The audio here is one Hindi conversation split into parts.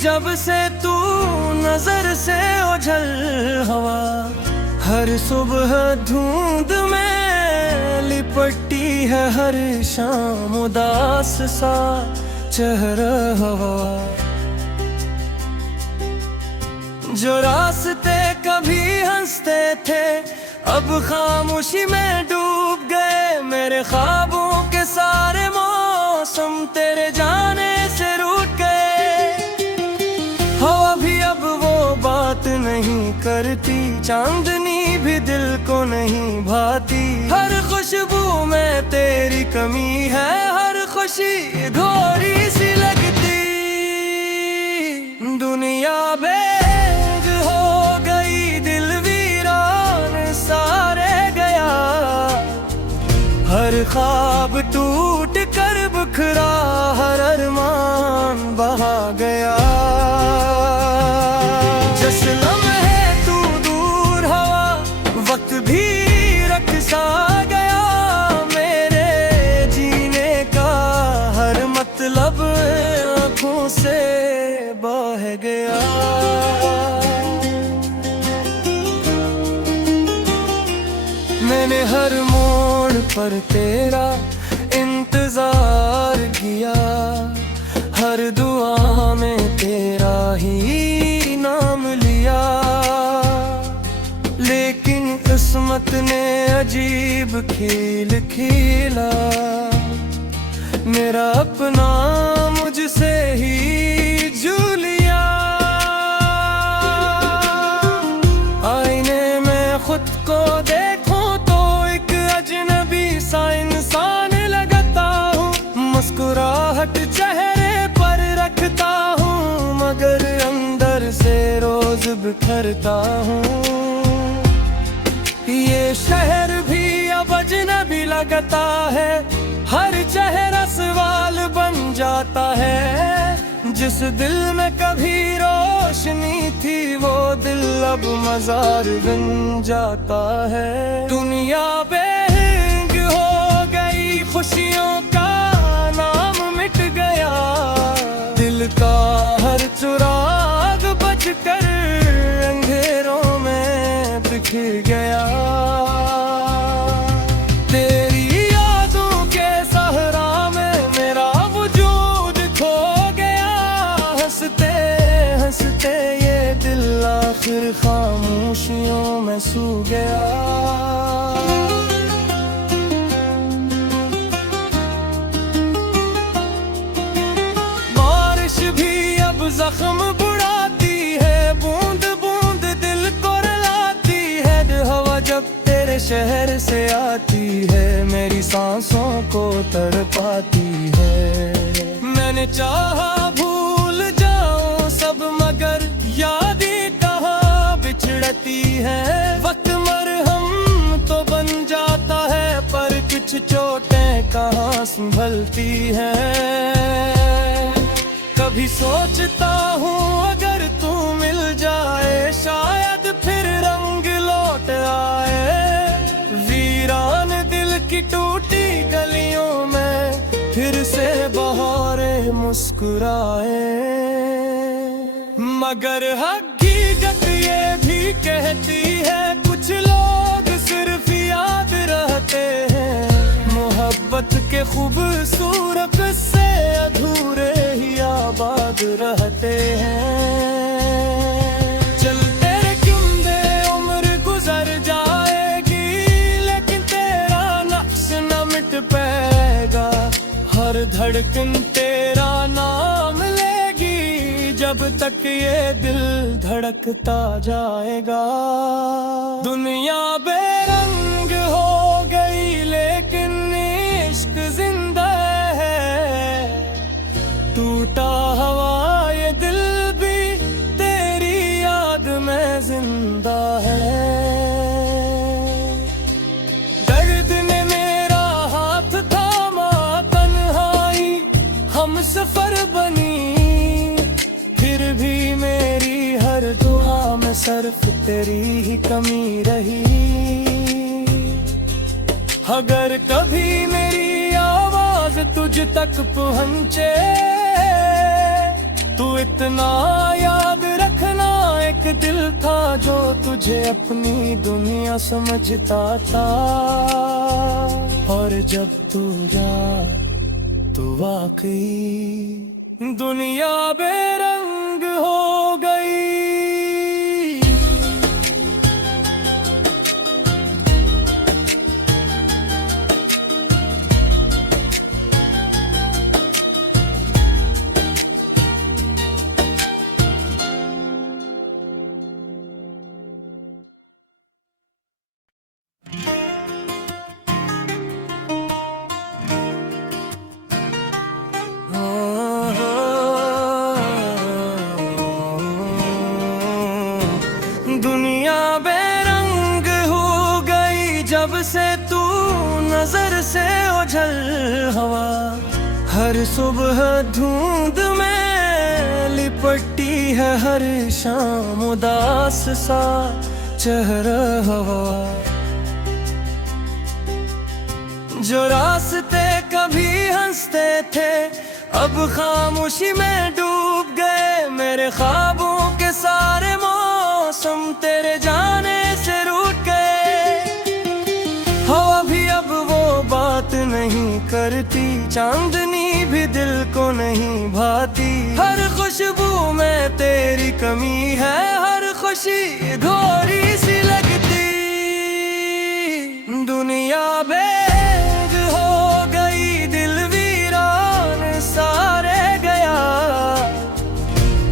जब से तू नजर से ओझल हवा, हर सुबह धुंध में लिपटती है, हर शाम उदास सा चेहरा हवा। जो रास्ते कभी हंसते थे अब खामोशी में डूब गए, मेरे ख्वाबों के सारे मौसम तेरे जाने से रूठ गए। हवा भी अब वो बात नहीं करती, चांदनी भी दिल को नहीं भाती। हर खुशबू में तेरी कमी है, हर खुशी थोड़ी सी लगती। दुनिया बेग हो गई, दिल वीरान सा रह गया, हर ख्वाब टूट कर बिखरा, हर अरमान बहा गया। जिस लम्हे तू दूर हवा, वक्त भी रख सा गया, मेरे जीने का हर मतलब आँखों से बह गया। मैंने हर मोड़ पर तेरा इंतजार किया, हर दुआ में तेरा ही नाम लिया, लेकिन किस्मत ने अजीब खेल खेला। मेरा अपना मुझसे ही झूल लिया। आईने में खुद को देखूं तो एक अजनबी सा इंसान लगता हूँ, मुस्कुराहट चेहरे पर रखता हूँ, मगर अंदर से रोज बिखरता हूँ। ये शहर भी अब अजनबी लगता है, हर चेहरा सवाल बन जाता है। जिस दिल में कभी रोशनी थी, वो दिल अब मजार बन जाता है। दुनिया बेग हो गई, खुशियों का नाम मिट गया, दिल का हर चुराग बजकर अंधेरों में बिखर गया। तेरी यादों के सहरा में मेरा वजूद खो गया, हंसते हंसते ये दिल आखिर खामोशियों में सो गया। बारिश भी अब जख्म बुढ़ाती है, बूंद बूंद दिल को रुलाती है। हवा जब तेरे शहर से आती है, मेरी सांसों को तड़पाती है। मैंने चाहा भूल जाऊं सब, मगर यादें कहाँ बिछड़ती है। वक्त मरहम तो बन जाता है, पर कुछ चोटें कहाँ संभलती हैं। कभी सोचता हूँ अगर तू मिल जाए, शायद फिर रंग लौट आए। वीरान दिल की टूटी गलियों में फिर से बहारें मुस्कुराए। मगर हकीकत ये भी कहती है, कुछ लोग सिर्फ याद रहते हैं। मोहब्बत के खूबसूरत से अधूरे ही आबाद रहते हैं। चलते क्यों उम्र गुजर जाएगी, लेकिन तेरा नक्श न मिट पाएगा। हर धड़कन तेरा नाम लेगी, जब तक ये दिल धड़कता जाएगा। दुनिया बेरंग हो गई, लेकिन इश्क जिंदा है। टूटा हवा ये दिल भी तेरी याद में जिंदा है। दर्द ने मेरा हाथ थामा, तन्हाई हम सफर बनी, फिर भी मेरी हर दुआ में सिर्फ तेरी ही कमी रही। अगर कभी मेरी आवाज तुझ तक पहुंचे, तू इतना याद रखना, एक दिल था जो तुझे अपनी दुनिया समझता था। और जब तू जा तो वाकई दुनिया बेरंग हो गई। दुनिया बेरंग हो गई जब से तू नजर से ओझल हवा। हर सुबह धुंध में लिपटती है, हर शाम उदास सा चेहरा हवा। जो रास्ते कभी हंसते थे अब खामोशी में डूब गए। मेरे ख्वाबों के सारे मौसम तेरे जाने से रूठ गए। हवा भी अब वो बात नहीं करती, चांदनी भी दिल को नहीं भाती। हर खुशबू में तेरी कमी है, हर खुशी अधूरी सी लगती। दुनिया बेग हो गई, दिल वीरान सारे गया।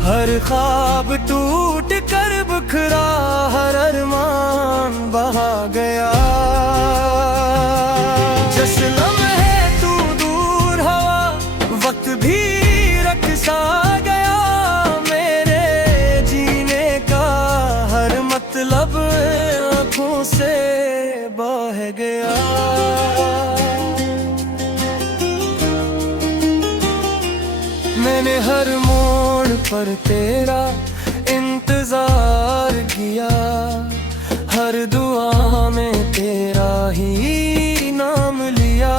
हर ख्वाब टूट कर बिखरा, हर अरमान बहा गया। जिस लम्हे तू दूर हवा, वक्त भी रक्सा गया। मेरे जीने का हर मतलब आँखों से बह गया। मैंने हर मोड़ पर तेरा इंतजार किया, हर दुआ में तेरा ही नाम लिया।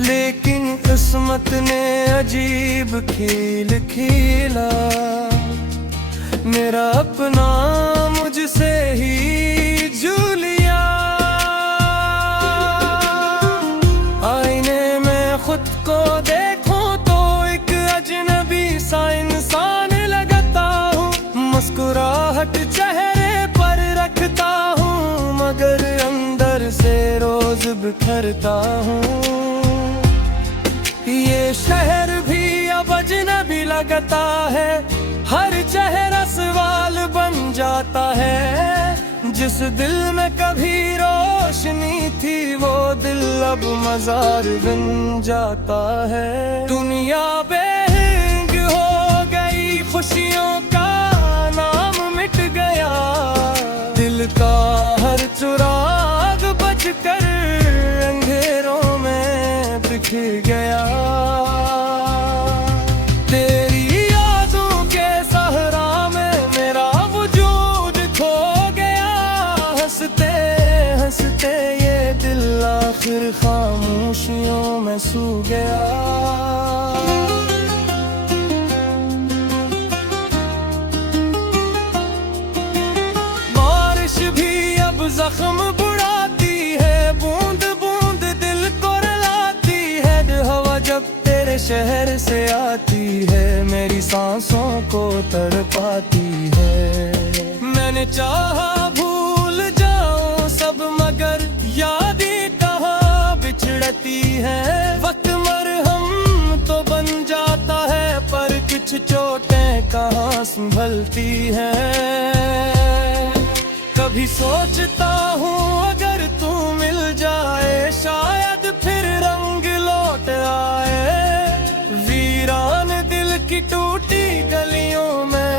लेकिन किस्मत ने अजीब खेल खेला, मेरा अपना मुझसे ही झूलिया। आईने में खुद को देखूं तो एक अजनबी सा इंसान लगता हूँ। मुस्कुराहट चेहरे पर रखता हूँ, मगर अंदर से रोज बिखरता हूँ। ये शहर भी अब अजनबी लगता है, हर चेहरा सवाल बन जाता है। जिस दिल में कभी रोशनी थी वो दिल अब मजार बन जाता है। दुनिया बेरंग हो गई, खुशियों का नाम मिट गया। दिल का हर चुराग बजकर अंधेरों में बिखर गया। आखिर खामोशियों में सो गया। बारिश भी अब जख्म बुढ़ाती है, बूंद बूंद दिल को रुलाती है। हवा जब तेरे शहर से आती है, मेरी सांसों को तड़पाती है। मैंने चाहा भूल जाऊं सब, मगर याद बिछड़ती है। वक्त मरहम तो बन जाता है, पर कुछ चोटें कहाँ संभलती हैं। कभी सोचता हूँ अगर तू मिल जाए, शायद फिर रंग लौट आए। वीरान दिल की टूटी गलियों में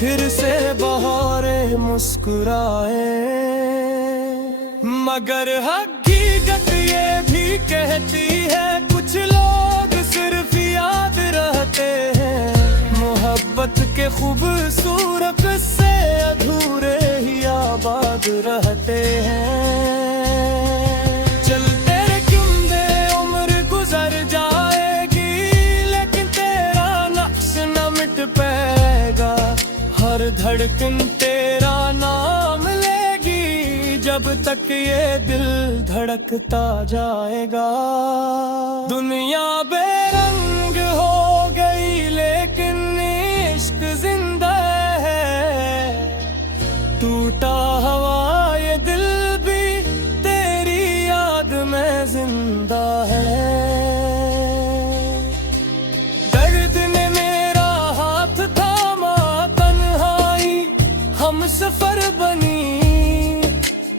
फिर से बहारें मुस्कुराए। मगर हकीकत ये भी कहती है, कुछ लोग सिर्फ याद रहते हैं। मोहब्बत के खूबसूरत से अधूरे ही आबाद रहते हैं। चलते रे क्यों दे उम्र गुजर जाएगी, लेकिन तेरा नक्श धड़कन तेरा नाम लेगी, जब तक ये दिल धड़कता जाएगा। दुनिया बेरंग हो गई लेकिन इश्क जिंदा है, टूटा हुआ ये दिल भी तेरी याद में जिंदा है। दर्द ने मेरा हाथ थामा, तन्हाई हम सफर बनी,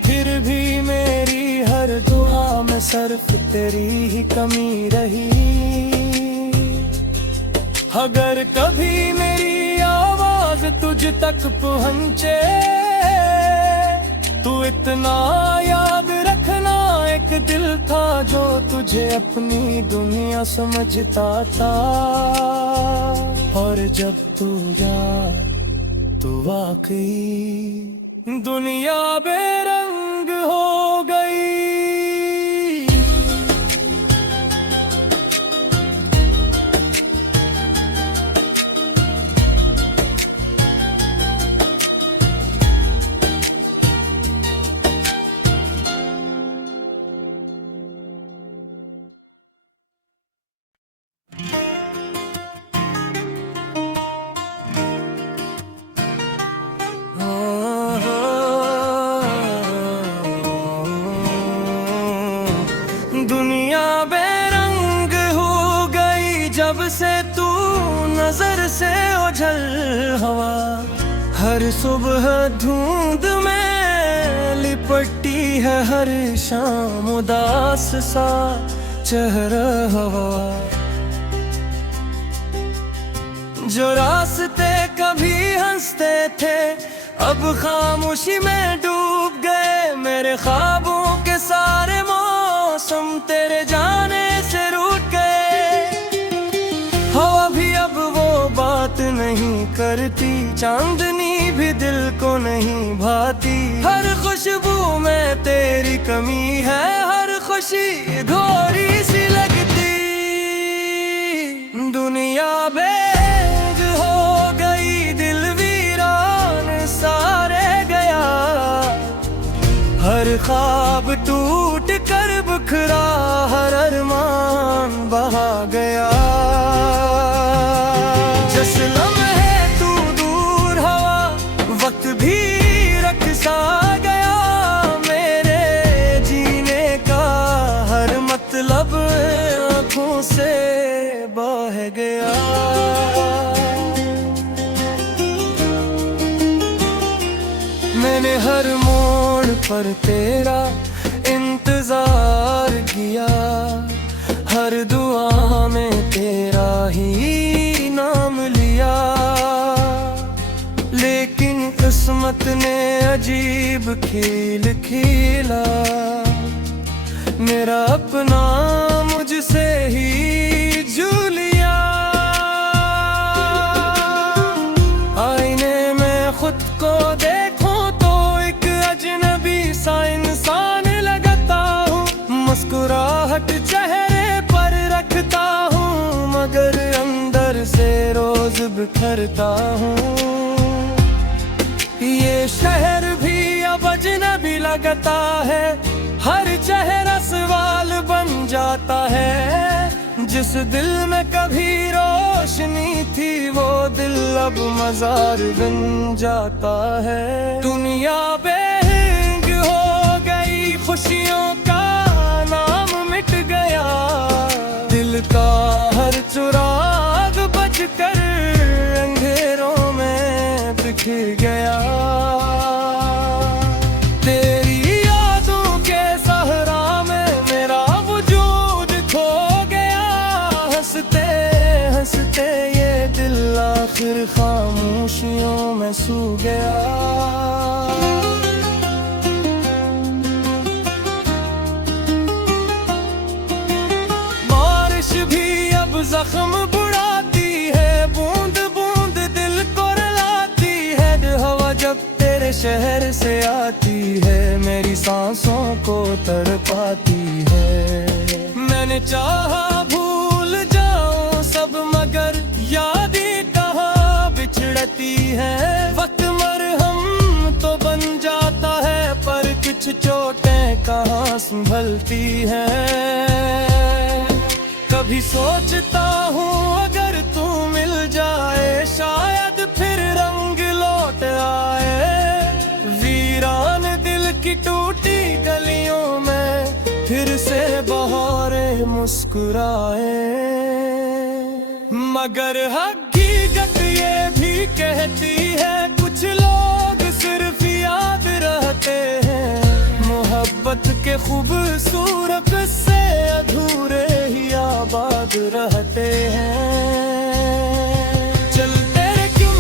फिर भी मेरी हर दुआ में सिर्फ तेरी ही कमी रही। अगर कभी मेरी आवाज तुझ तक पहुंचे, तू इतना याद रखना, एक दिल था जो तुझे अपनी दुनिया समझता था। और जब तू याद तो वाकई दुनिया बेरंग हो गई। दुनिया बेरंग हो गई जब से तू नजर से ओझल हवा। हर सुबह धुंध में लिपटती है, हर शाम उदास सा चेहरा हवा। जो रास्ते कभी हंसते थे अब खामोशी में डूब गए, मेरे ख्वाबों के सारे मौसम तेरे जाने से रूठ गए। हवा भी अब वो बात नहीं करती, चांदनी भी दिल को नहीं भाती। हर खुशबू में तेरी कमी है, हर खुशी अधूरी सी लगती। दुनिया बेग हो गई, दिल वीरान सा रह गया। हर ख्वाब टूट कर बिखरा, हर अरमान बहा गया। जिस लम्हे तू दूर हवा, वक्त भी रख सा गया। मेरे जीने का हर मतलब आँखों से बह गया। मैंने हर मोड़ पर तेरा इंतजार किया, हर दुआ में तेरा ही नाम लिया। लेकिन किस्मत ने अजीब खेल खेला, मेरा अपना मुझसे ही झूल लिया। आईने में खुद को देखूं तो एक अजनबी सा इंसान लगता हूँ। मुस्कुराहट चेहरे पर रखता हूँ, मगर अंदर से रोज बिखरता हूँ। ये शहर भी अब अजनबी लगता है, हर चेहरा सवाल बन जाता है। जिस दिल में कभी रोशनी थी, वो दिल अब मजार बन जाता है। दुनिया बेरंग हो गई, खुशियों का नाम मिट गया। दिल का हर चुराग बजकर अंधेरों में बिखर गया। आखिर खामोशियों में सो गया। बारिश भी अब जख्म बुढ़ाती है, बूंद बूंद दिल को रुलाती है। हवा जब तेरे शहर से आती है, मेरी सांसों को तड़पाती है। मैंने चाहा भूल जाऊं सब, मगर यादें कहाँ बिछड़ती है। वक्त कहती है। कभी सोचता हूँ अगर तू मिल जाए शायद फिर रंग लौट आए। वीरान दिल की टूटी गलियों में फिर से बहारें मुस्कुराए। मगर हकीकत ये भी कहती है कुछ लोग सिर्फ याद रहते हैं। मोहब्बत के खूबसूरत से अधूरे ही आबाद रहते हैं। चलते क्यों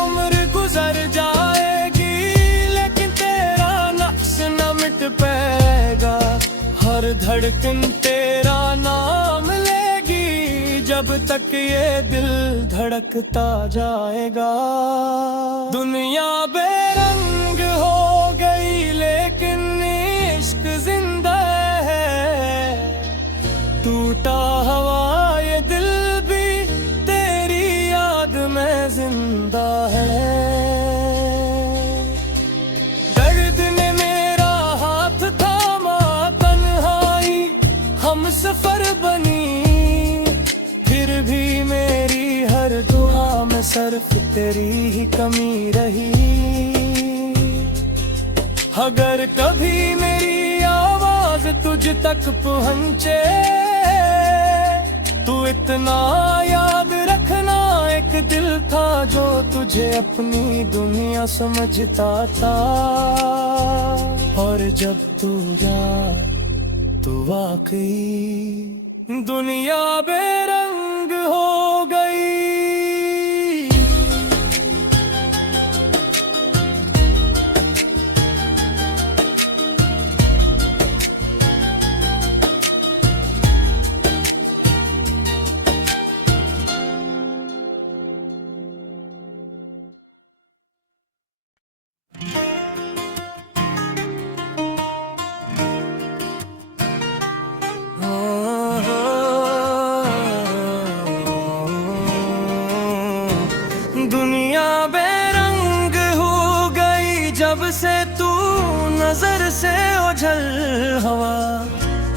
उम्र गुजर जाएगी लेकिन तेरा नक्श न मिट पाएगा। हर धड़कन तेरा नाम लेगी जब तक ये दिल धड़कता जाएगा। दुनिया बेरंग हो गई लेकिन इश्क जिंदा है। टूटा हवा ये दिल भी तेरी याद में जिंदा है। दर्द ने मेरा हाथ थामा, तन्हाई हम सफर बनी। फिर भी मेरी हर दुआ में सिर्फ तेरी ही कमी रही। अगर कभी मेरी आवाज तुझ तक पहुंचे तू इतना याद रखना, एक दिल था जो तुझे अपनी दुनिया समझता था। और जब तू जा तो वाकई दुनिया बेरंग हो गई। दुनिया बेरंग हो गई जब से तू नजर से ओझल हवा।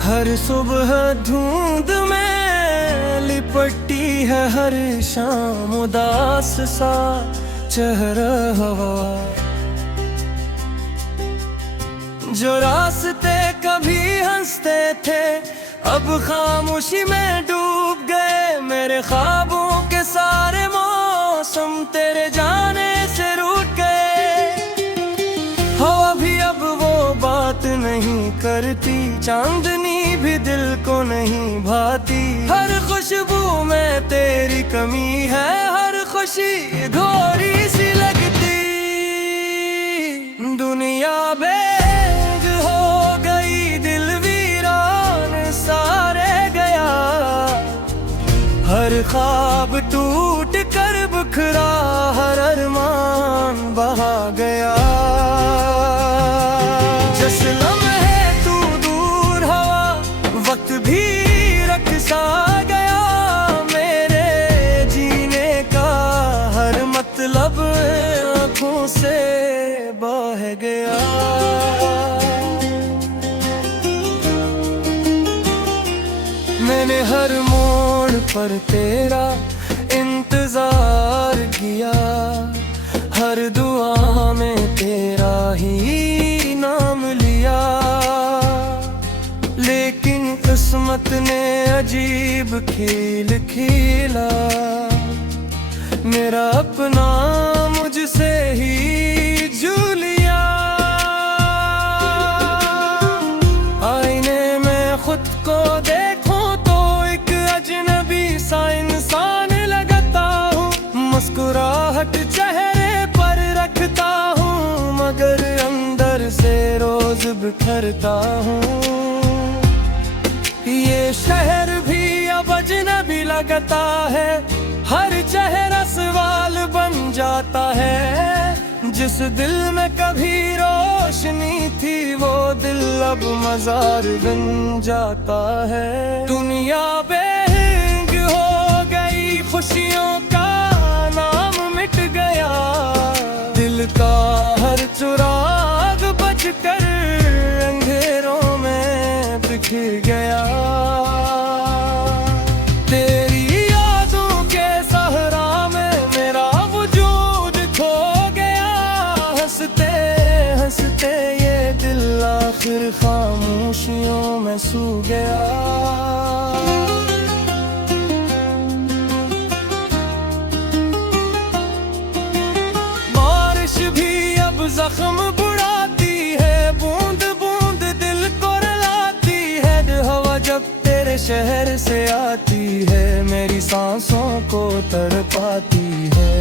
हर सुबह धुंध में लिपटती है हर शाम उदास सा चेहरा हवा। जो रास्ते कभी हंसते थे अब खामोशी में डूब गए। मेरे ख्वाबों के सारे मौसम तेरे जाने से रूठ गए। हवा भी अब वो बात नहीं करती, चांदनी भी दिल को नहीं भाती। हर खुशबू में तेरी कमी है, हर खुशी घोरी सी लगती। दुनिया बेग हो गई, दिल वीरान सारे गया। हर ख्वाब टूट कर बिखरा, हर अरमान बहा गया। जिस लम्हे तू दूर हवा, वक्त भी रख सा गया। मेरे जीने का हर मतलब आँखों से बह गया। मैंने हर मोड़ पर तेरा इंतजार किया, हर दुआ में तेरा ही नाम लिया। लेकिन किस्मत ने अजीब खेल खेला, मेरा अपना मुझसे ही झूल लिया। आईने में खुद को देखूं तो एक अजनबी सा इंसान लगता हूँ। मुस्कुराहट चेहरे पर रखता हूँ, मगर अंदर से रोज बिखरता हूँ। ये शहर भी अब अजनबी लगता है, हर चेहरा सवाल बन जाता है। जिस दिल में कभी रोशनी थी वो दिल अब मजार बन जाता है। दुनिया बेरंग हो गई, खुशियों का नाम मिट गया। दिल का हर चुराग बजकर अंधेरों में सू गया। बारिश भी अब जख्म बुढ़ाती है, बूंद बूंद दिल को रुलाती है। हवा जब तेरे शहर से आती है, मेरी सांसों को तड़पाती है।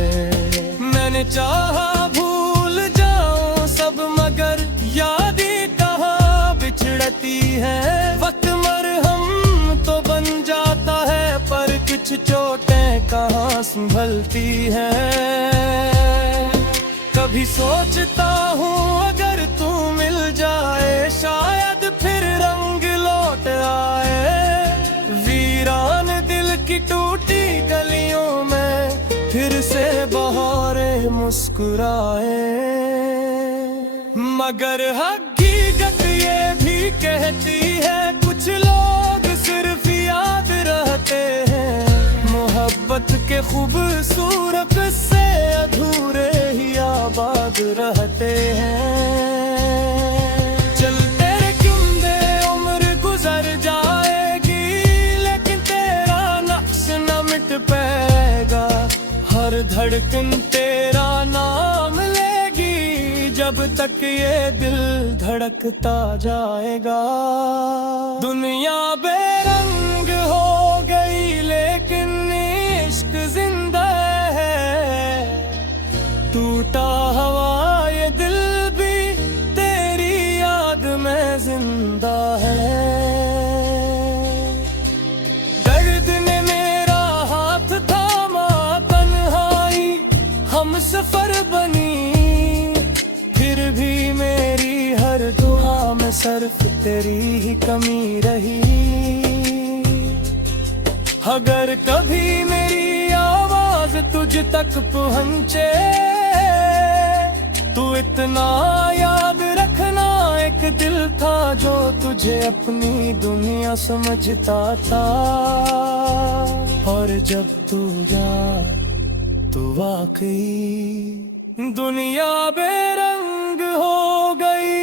मैंने चाहा भूल जाऊं सब, मगर यादें कहाँ बिछड़ती है। वक्त मरहम तो बन जाता है, पर कुछ चोटें कहाँ संभलती हैं। कभी सोचता हूँ अगर तू मिल जाए, शायद फिर रंग लौट आए। वीरान दिल की टूटी गलियों में फिर से बहारें मुस्कुराए। मगर हकीकत ये भी कहती है, कुछ लोग सिर्फ याद रहते हैं। मोहब्बत के खूबसूरत से अधूरे ही आबाद रहते हैं। चलते क्यों उम्र गुजर जाएगी, लेकिन तेरा नक्श न मिट पाएगा। हर धड़कन तेरा नाम लेगी, जब तक ये दिल धड़कता जाएगा। दुनिया बेरंग हो गई, लेकिन इश्क जिंदा है। टूटा हवा ये दिल भी तेरी याद में जिंदा है। दर्द ने मेरा हाथ थामा, तन्हाई हम सफर बनी। फिर भी मेरी हर दुआ में सिर्फ तेरी ही कमी रही। अगर कभी मेरी आवाज तुझ तक पहुंचे, तू इतना याद रखना, एक दिल था जो तुझे अपनी दुनिया समझता था। और जब तू जाए तो वाकई दुनिया बेरंग हो गई।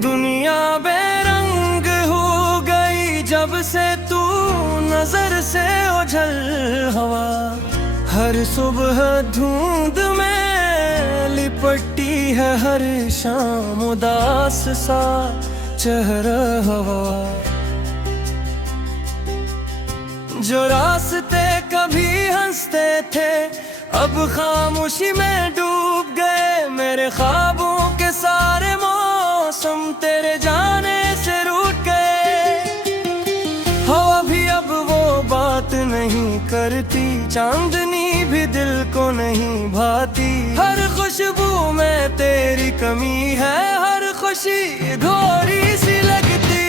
दुनिया बेरंग हो गई जब से तू नजर से ओझल हवा। हर सुबह धुंध में लिपटती है, हर शाम उदास सा चेहरा हवा। जो रास्ते कभी हंसते थे, अब खामोशी में डूब गए। मेरे ख्वाबों के सारे मौसम तेरे जाने से रूठ गए। हवा भी अब वो बात नहीं करती, चांदनी भी दिल को नहीं भाती। हर खुशबू में तेरी कमी है, हर खुशी अधूरी सी लगती।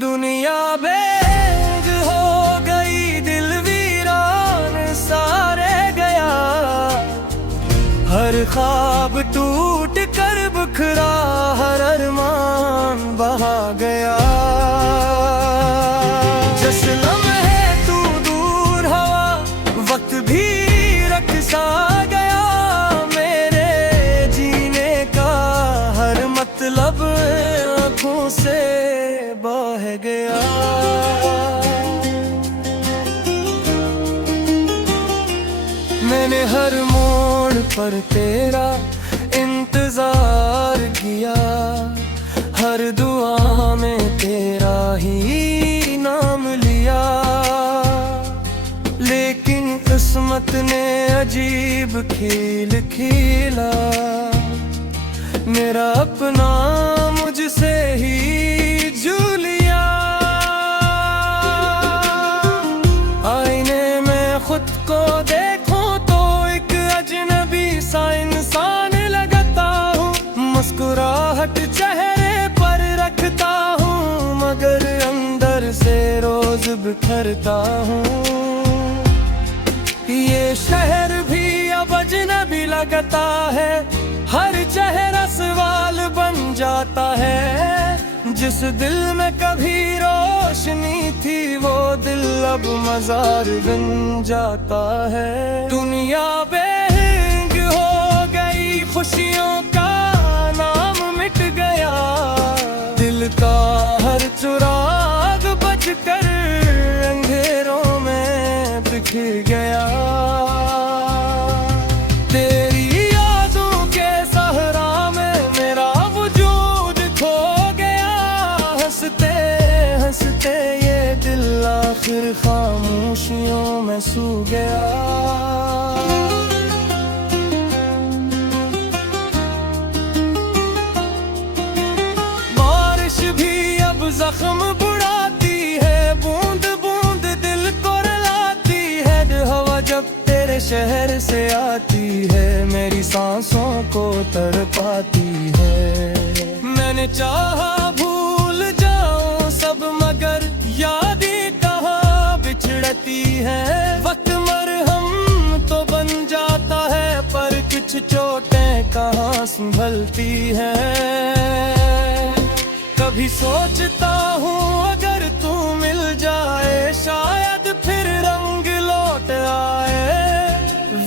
दुनिया बेग हो गई, दिल वीरान सारे गया। हर ख्वाब टूट कर बिखरा, हर अरमान बहा गया। जिस लम्हे तू दूर हवा, वक्त भी रखसा गया। मेरे जीने का हर मतलब आँखों से बह गया। मैंने हर मोड़ पर तेरा इंतजार किया, हर दुआ में तेरा ही नाम लिया। लेकिन किस्मत ने अजीब खेल खेला, मेरा अपना मुझसे ही झूलिया। आईने में खुद को देखूं तो एक अजनबी सा इंसान लगता हूँ। मुस्कुराहट चेहरे पर करता हूँ। ये शहर भी अब अजनबी लगता है, हर चेहरा सवाल बन जाता है। जिस दिल में कभी रोशनी थी वो दिल अब मजार बन जाता है। दुनिया बेहिंग हो गई, खुशियों का नाम मिट गया, दिल का हर चुराग बजकर अंधेरों में बिखर गया। तेरी यादों के सहरा में मेरा वजूद खो गया। हंसते हंसते ये दिल आखिर खामोशियों में सो गया। जख्म बुढ़ाती है, बूंद बूंद दिल को रुलाती है। हवा जब तेरे शहर से आती है, मेरी सांसों को तड़पाती है। मैंने चाहा भूल जाऊं सब, मगर यादें कहाँ बिछड़ती है। वक्त मरहम तो बन जाता है, पर कुछ चोटें कहाँ संभलती है। कभी सोचता हूँ अगर तू मिल जाए, शायद फिर रंग लौट आए।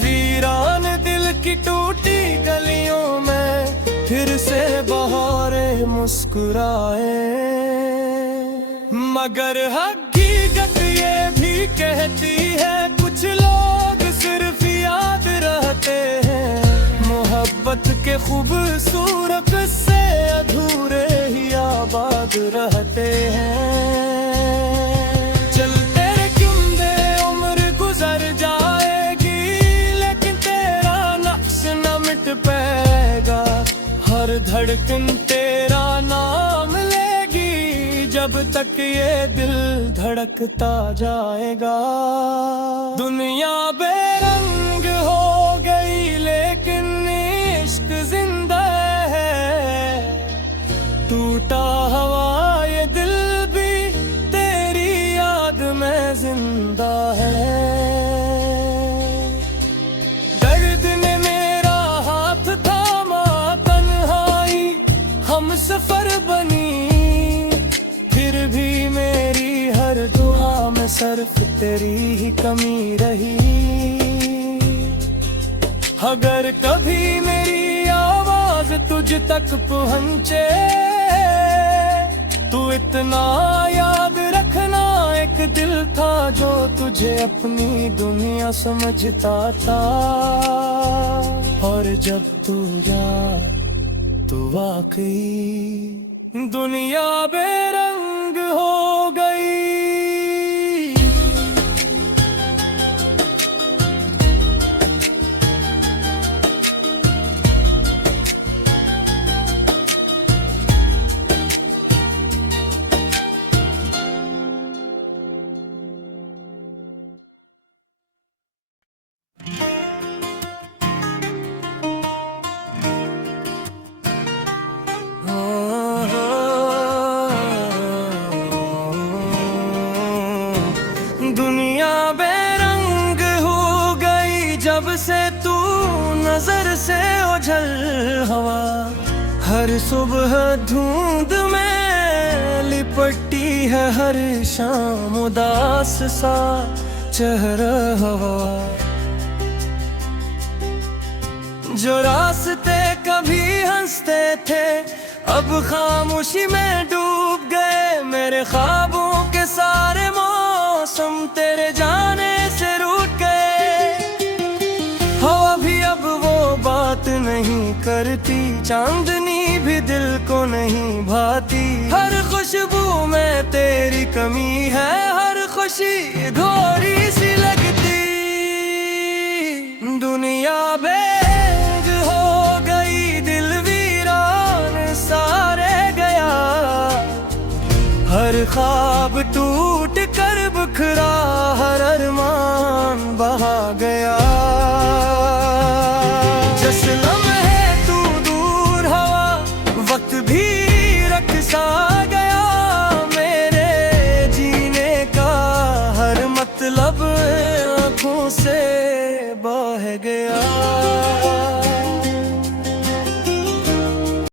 वीरान दिल की टूटी गलियों में फिर से बहारें मुस्कुराए। मगर हकीकत ये भी कहती है, कुछ लोग सिर्फ याद रहते हैं। मोहब्बत के खूबसूरत से अधूरे ही आबाद रहते हैं। चलते रे क्यों दे उम्र गुजर जाएगी, लेकिन तेरा नक्श न मिट पाएगा। हर धड़कन तेरा नाम लेगी, जब तक ये दिल धड़कता जाएगा। दुनिया बेरंग हो गई, लेकिन इश्क जिंदा है। टूटा हवा ये दिल भी तेरी याद में जिंदा है। दर्द ने मेरा हाथ थामा, तन्हाई हम सफर बनी। फिर भी मेरी हर दुआ में सिर्फ तेरी ही कमी रही। अगर कभी मेरी आवाज तुझ तक पहुँचे, तू इतना याद रखना, एक दिल था जो तुझे अपनी दुनिया समझता था। और जब तू जाए तो वाकई दुनिया बेरंग हो गई। दुनिया बेरंग हो गई जब से तू नजर से ओझल हवा। हर सुबह धुंध में लिपटती है, हर शाम उदास सा चेहरा हवा। जो रास्ते कभी हंसते थे अब खामोशी में डूब गए। मेरे ख्वाबों के सारे मौसम तेरे जाने से रूठ गए। हवा भी अब वो बात नहीं करती, चांदनी भी दिल को नहीं भाती। हर खुशबू में तेरी कमी है, हर खुशी अधूरी सी लगती। दुनिया बेग हो गई, दिल वीरान सारे गया। हर ख्वाब टूट कर बिखरा, हर अरमान बहा गया।